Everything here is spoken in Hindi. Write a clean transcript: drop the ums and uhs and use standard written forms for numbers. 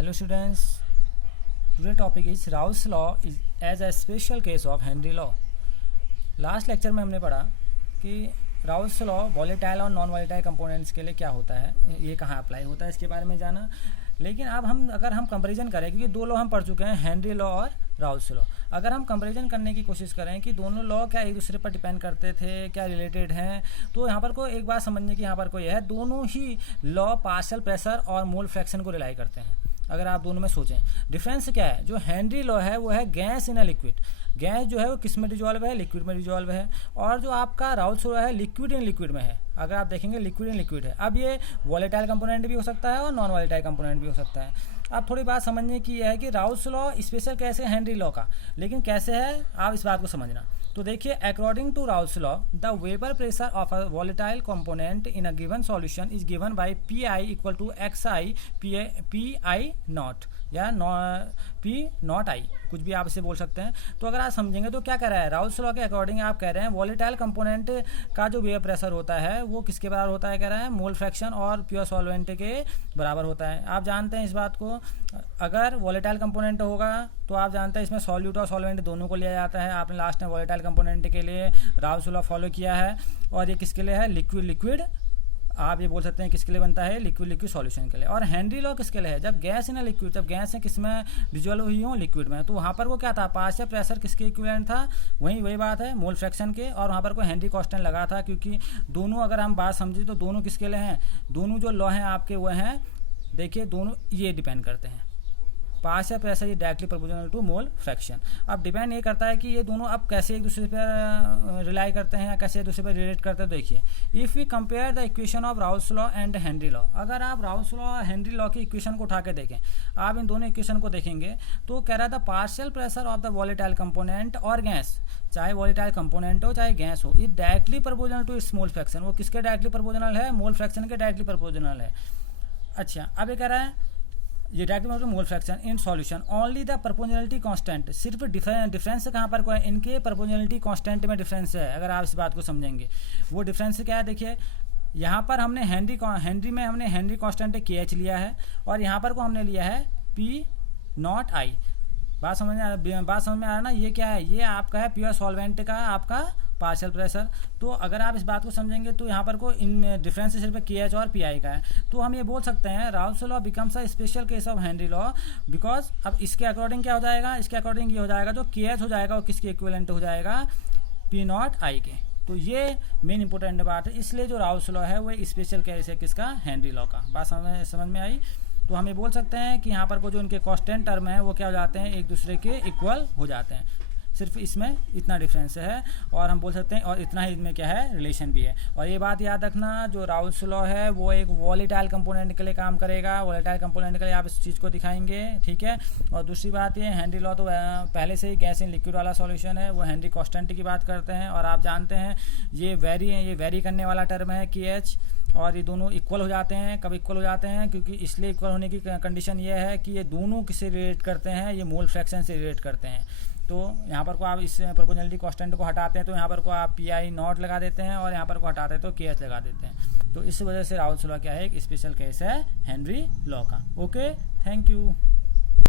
Hello students, today topic is Raoult's law is as a special case of Henry law. Last lecture में हमने पढ़ा कि राउल्स लॉ वॉलेटाइल और नॉन वॉलेटाइल कंपोनेंट्स के लिए क्या होता है, ये कहाँ अप्लाई होता है, इसके बारे में जाना। लेकिन अब अगर हम कंपैरिजन करें, क्योंकि दो लॉ हम पढ़ चुके हैं, हेनरी लॉ और राउल्स लॉ। अगर हम कंपैरिजन करने की कोशिश करें कि दोनों लॉ क्या एक दूसरे पर डिपेंड करते थे, क्या रिलेटेड हैं, तो यहाँ पर कोई एक बात समझने की यहाँ पर कोई है, दोनों ही लॉ पार्शियल प्रेशर और मोल फ्रैक्शन को रिलाई करते हैं। अगर आप दोनों में सोचें, डिफरेंस क्या है, जो हेनरी लॉ है वो है gas in a liquid, gas जो है वो किस में डिजॉल्व है, लिक्विड में डिजॉल्व है। और जो आपका राउल्स लॉ है लिक्विड इन लिक्विड में है। अगर आप देखेंगे लिक्विड इन लिक्विड है। अब ये वॉलेटाइल कंपोनेंट भी हो सकता है और नॉन वॉलेटाइल कंपोनेंट भी हो सकता है। अब थोड़ी बात समझने की यह है कि राउल्स लॉ स्पेशल कैसे है हेनरी लॉ का, लेकिन कैसे है आप इस बात को समझना। तो देखिए, according to Raoult's law the vapour pressure of a volatile component in a given solution is given by P I equal to X I P I not या पी नॉट आई, कुछ भी आप इसे बोल सकते हैं। तो अगर आप समझेंगे तो क्या कह रहा है, राउल्स लॉ के अकॉर्डिंग आप कह रहे हैं वॉलेटाइल कंपोनेंट का जो वेपर प्रेशर होता है वो किसके बराबर होता है, कह रहा है मोल फ्रैक्शन और प्योर सॉल्वेंट के बराबर होता है। आप जानते हैं इस बात को, अगर वॉलेटाइल कंपोनेंट होगा तो आप जानते हैं इसमें सॉल्यूट और सॉल्वेंट दोनों को लिया जाता है। आपने लास्ट में वॉलेटाइल कंपोनेंट के लिए राउल्स लॉ फॉलो किया है। और ये किसके लिए है, लिक्विड लिक्विड, आप ये बोल सकते हैं किसके लिए बनता है, लिक्विड लिक्विड सॉल्यूशन के लिए। और हेनरी लॉ किसके लिए है, जब गैस इन लिक्विड, जब गैस है किसमें डिजॉल्व हुई हो, लिक्विड में, तो वहाँ पर वो क्या था, पार्शियल प्रेशर किसके इक्विवेलेंट था, वही बात है मोल फ्रैक्शन के। और वहाँ पर कोई हेनरी कांस्टेंट लगा था, क्योंकि दोनों अगर हम बात समझे तो दोनों किसके लिए हैं, दोनों जो लॉ हैं आपके वो हैं, देखिए दोनों ये डिपेंड करते हैं, पार्शियल प्रेशर ये directly proportional to mole fraction. अब डिपेंड ये करता है कि ये दोनों अब कैसे एक दूसरे पर रिलाई करते हैं या कैसे एक दूसरे पर रिलेट करते हैं। देखिए, if we compare the equation of Raoult's law and Henry law, अगर आप राउल्स लॉ और हेनरी लॉ की इक्वेशन को उठा के देखें, आप इन दोनों इक्वेशन को देखेंगे तो कह रहा था partial pressure of the volatile component और गैस, चाहे वॉलेटाइल कंपोनेंट हो चाहे गैस हो, it directly proportional to its mole fraction. वो किसके डायरेक्टली प्रोपोर्शनल है, मोल फ्रैक्शन के डायरेक्टली प्रोपोर्शनल है। अच्छा, अब ये कह रहा है ये directly mole fraction in solution only the proportionality constant, सिर्फ डिफरेंस कहाँ पर कोई इनके प्रोपोर्शनलिटी कांस्टेंट में डिफरेंस है। अगर आप इस बात को समझेंगे, वो डिफरेंस क्या है, देखिए यहाँ पर हमने हेनरी में हमने हेनरी कांस्टेंट KH लिया है और यहाँ पर को हमने लिया है P नॉट आई। बात समझ में आ रहा है ना, ये क्या है, ये आपका है प्योर सॉल्वेंट का आपका पार्शियल प्रेशर। तो अगर आप इस बात को समझेंगे तो यहाँ पर को इन डिफरेंस सिर्फ KH और PI का है। तो हम ये बोल सकते हैं Raoult's law becomes a special case of Henry law, because अब इसके अकॉर्डिंग क्या हो जाएगा, इसके अकॉर्डिंग ये हो जाएगा जो KH हो जाएगा वो किसके इक्विवेलेंट हो जाएगा, P नॉट आई के। तो ये मेन इंपॉर्टेंट बात है, इसलिए जो राउल्स लॉ है वो स्पेशल केस है किसका, हेनरी लॉ का। बात समझ में आई। तो हम ये बोल सकते हैं कि यहाँ पर को जो इनके कांस्टेंट टर्म है वो क्या हो जाते हैं, एक दूसरे के इक्वल हो जाते हैं, सिर्फ इसमें इतना डिफरेंस है। और हम बोल सकते हैं और इतना ही इनमें क्या है, रिलेशन भी है। और ये बात याद रखना, जो राउल्स लॉ है वो एक वॉलेटाइल कंपोनेंट के लिए काम करेगा, वॉलेटाइल कंपोनेंट के लिए आप इस चीज़ को दिखाएंगे, ठीक है। और दूसरी बात ये, हेनरी लॉ तो पहले से ही गैस इन लिक्विड वाला सॉल्यूशन है, वो हेनरी कांस्टेंट की बात करते हैं। और आप जानते हैं ये वेरी करने वाला टर्म है KH, और ये दोनों इक्वल हो जाते हैं। कब इक्वल हो जाते हैं, क्योंकि इसलिए इक्वल होने की कंडीशन ये है कि ये दोनों किससे रिलेट करते हैं, ये मोल फ्रैक्शन से रिलेट करते हैं। तो यहाँ पर को आप इस प्रोपोर्शनलिटी कांस्टेंट को हटाते हैं तो यहाँ पर को आप PI नॉट लगा देते हैं और यहाँ पर को हटाते हैं तो KH लगा देते हैं। तो इस वजह से राउल्स लॉ क्या है, एक स्पेशल केस है हेनरी लॉ का। Okay, thank you.